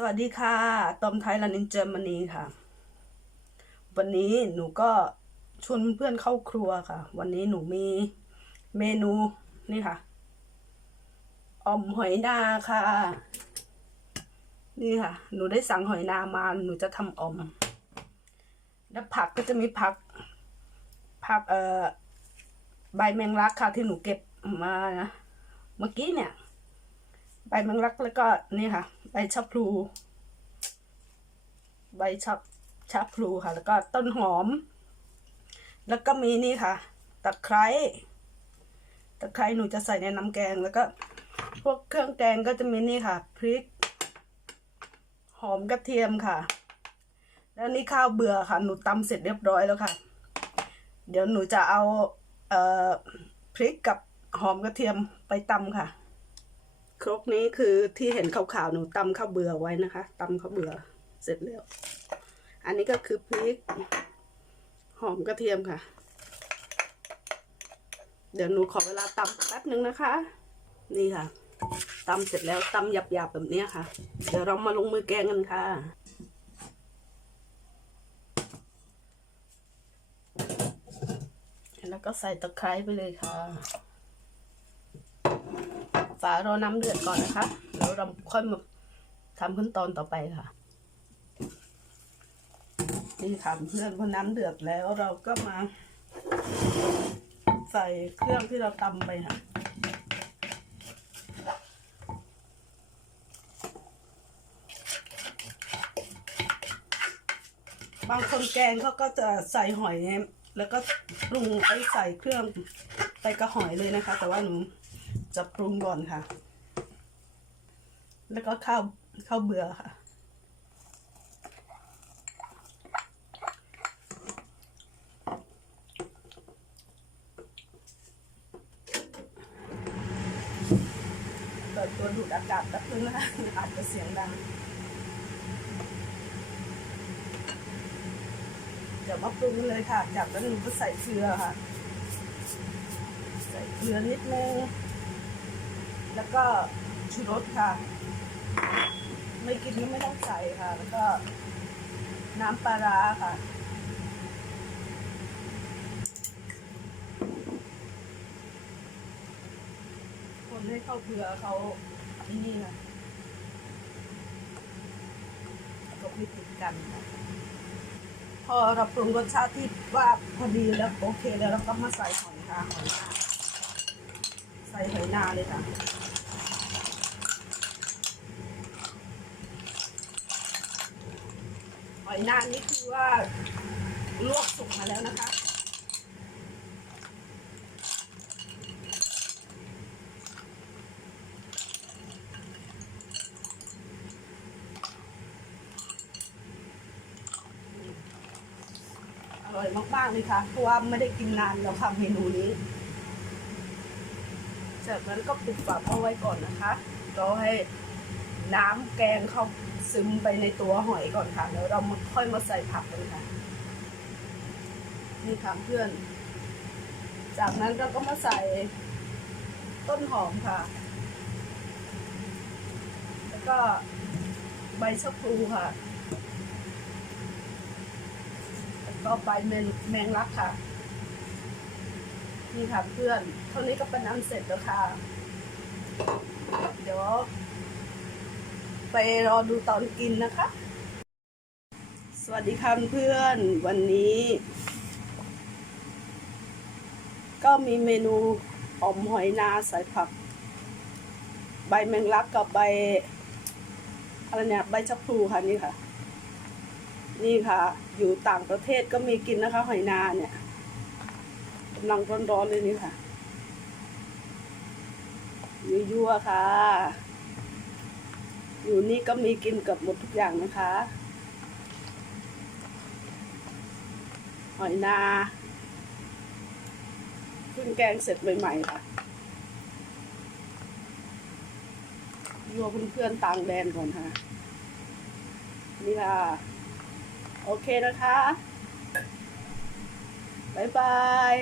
สวัสดีค่ะ ตอมไทยแลนด์อินเจอร์มนีค่ะ วันนี้หนูก็ชวนเพื่อนเข้าครัวค่ะ วันนี้หนูมีเมนูนี่ค่ะอ่อมหอยนาค่ะ นี่ค่ะ หนูได้สั่งหอยนามา หนูจะทำอ่อม แล้วผักก็จะมีผัก ผักเอ่อ ใบแมงลักค่ะที่หนูเก็บมานะ เมื่อกี้เนี่ย ใบแมงลักแล้วก็นี่ค่ะ ใบชะพลู ใบชะชะพลูค่ะ แล้วก็ต้นหอม แล้วก็มีนี่ค่ะ ตะไคร้ตะไคร้หนูจะใส่ในน้ำแกงแล้วก็ พวกเครื่องแกงก็จะมีนี่ค่ะพริก หอมกระเทียมค่ะ แล้วนี่ข้าวเบื่อค่ะ หนูตำเสร็จเรียบร้อยแล้วค่ะ เดี๋ยวหนูจะเอาเอ่อพริกกับหอมกระเทียมไปตำค่ะ รกนี้คือที่เห็นขาวๆหนูตำข้าวเบื่อไว้นะคะตำข้าวเบื่อเสร็จแล้ว อันนี้ก็คือพริก หอมกระเทียมค่ะ เดี๋ยวหนูขอเวลาตำแป๊บนึงนะคะ นี่ค่ะตำเสร็จแล้วตำหยาบๆแบบนี้ค่ะ เดี๋ยวเรามาลงมือแกงกันค่ะแล้วก็ใส่ตะไคร้ไปเลยค่ะ ฝารอน้ำเดือดก่อนนะคะ แล้วเราค่อยมาทำขั้นตอนต่อไปค่ะ นี่ค่ะเพื่อนพอน้ำเดือดแล้วเราก็มา ใส่เครื่องที่เราตำไปค่ะบางคนแกงเขาก็จะใส่หอยเนี่ยแล้วก็ปรุงไปใส่เครื่องไปกระหอยเลยนะคะ แต่ว่าหนู จะปรุงก่อนค่ะ แล้วก็ข้าวข้าวเบื่อค่ะ เปิดตัวดูดอากาศแป๊บนึงนะคะอาจจะเสียงดัง เดี๋ยวมาปรุงเลยค่ะ จากนั้นหนูก็ใส่เกลือค่ะ ใส่เกลือนิดนึง แล้วก็ชูรสค่ะ ไม่กินก็ไม่ต้องใส่ค่ะ แล้วก็น้ำปลาร้าค่ะ คนให้เข้าเกลือเขาอันนี่นะก็ไม่ติดกันค่ะพอเราปรุงรสชาติที่ว่าพอดีแล้วโอเคแล้วเราก็มาใส่หอยค่ะหอยนาใส่หอยนาเลยค่ะหอยนางนี่คือว่าลวกสุกมาแล้วนะคะอร่อยมากๆเลยค่ะเพราะว่าไม่ได้กินนานแล้วค่ะเมนูนี้ จากนั้นก็ปิดฝาเอาไว้ก่อนนะคะรอให้น้ำแกงเข้าซึมไปในตัวหอยก่อนค่ะแล้วเรามาค่อยมาใส่ผักกันค่ะนี่ค่ะเพื่อน จากนั้นเราก็มาใส่ต้นหอมค่ะ แล้วก็ใบชะพลูค่ะ แล้วก็ใบแมงแมงลักค่ะ นี่ค่ะเพื่อนเท่านี้ก็เป็นอันเสร็จแล้วค่ะ เดี๋ยว ไปรอดูตอนกินนะคะ สวัสดีค่ะเพื่อนวันนี้ ก็มีเมนูอ่อมหอยนาใส่ผัก ใบแมงลักกับใบอะไรเนี่ยใบชะพลูค่ะนี่ค่ะ นี่ค่ะ อยู่ต่างประเทศก็มีกินนะคะ หอยนาเนี่ย กำลังร้อนๆเลยนี่ค่ะยั่วๆค่ะ อยู่นี่ก็มีกินกับหมดทุกอย่างนะคะหอยนาเพิ่งแกงเสร็จใหม่ๆค่ะยั่วเพื่อนๆต่างแดนก่อนค่ะ นี่ค่ะ โอเคนะคะ บ๊ายบาย